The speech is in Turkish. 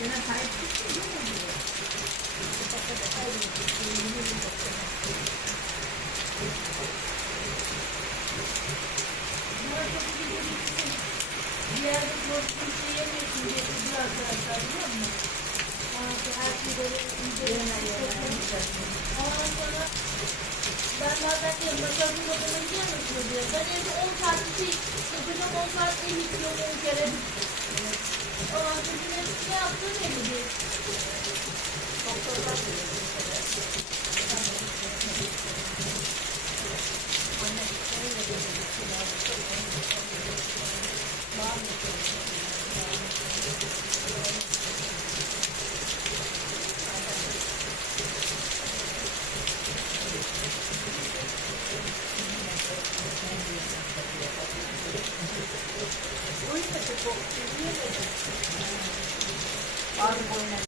Yine sahip çıktı mı? Bir yerde korktuğun şey yemiyorsun diye kızıyor arkadaşlar, biliyor musun? Her şey böyle ince. Ondan sonra ben bazen diyorum, başarılı bakalım biliyor musunuz diyor. Ben evde 10 saat bir şey yapacağım, 10 saat en bitiyorum 10 kere. Ondan sonra ne yaptığım belli değil. Doktorlar diyor. O yüzden çok